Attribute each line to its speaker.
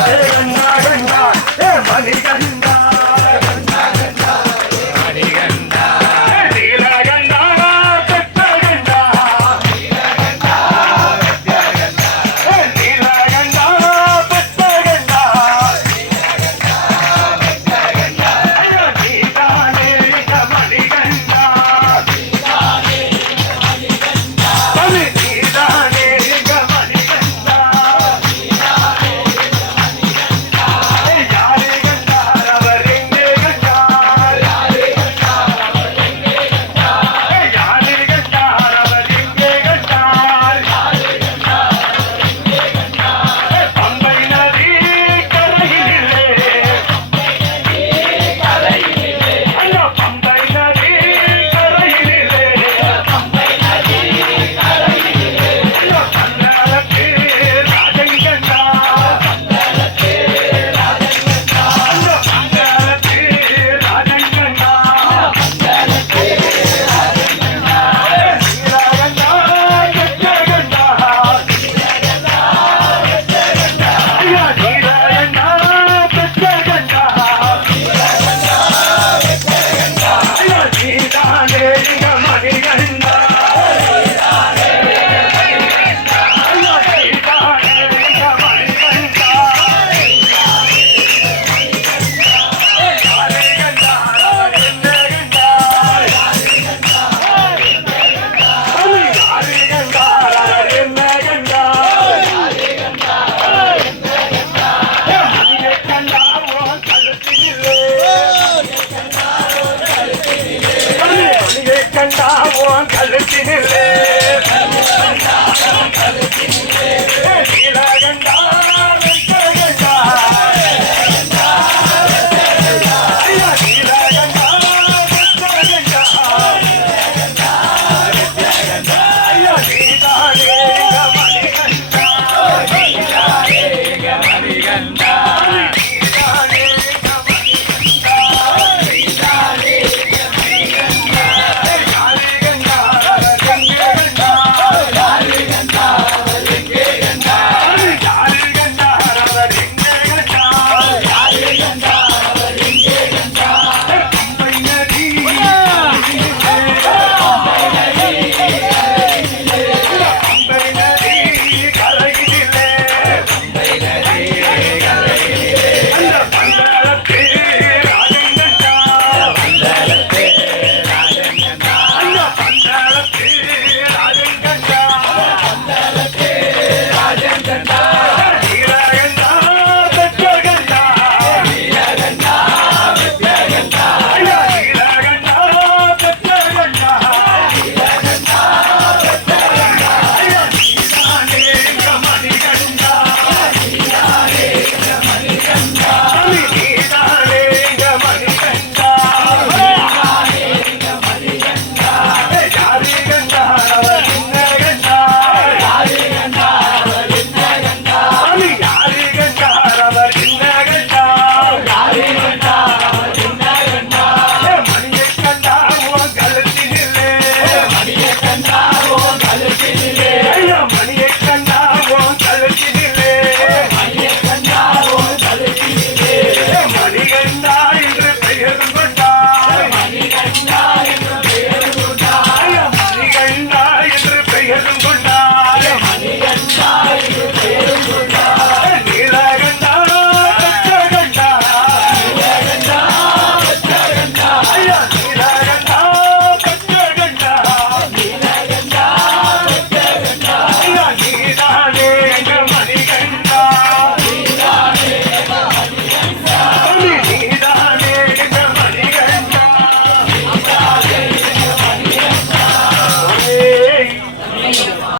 Speaker 1: Hey,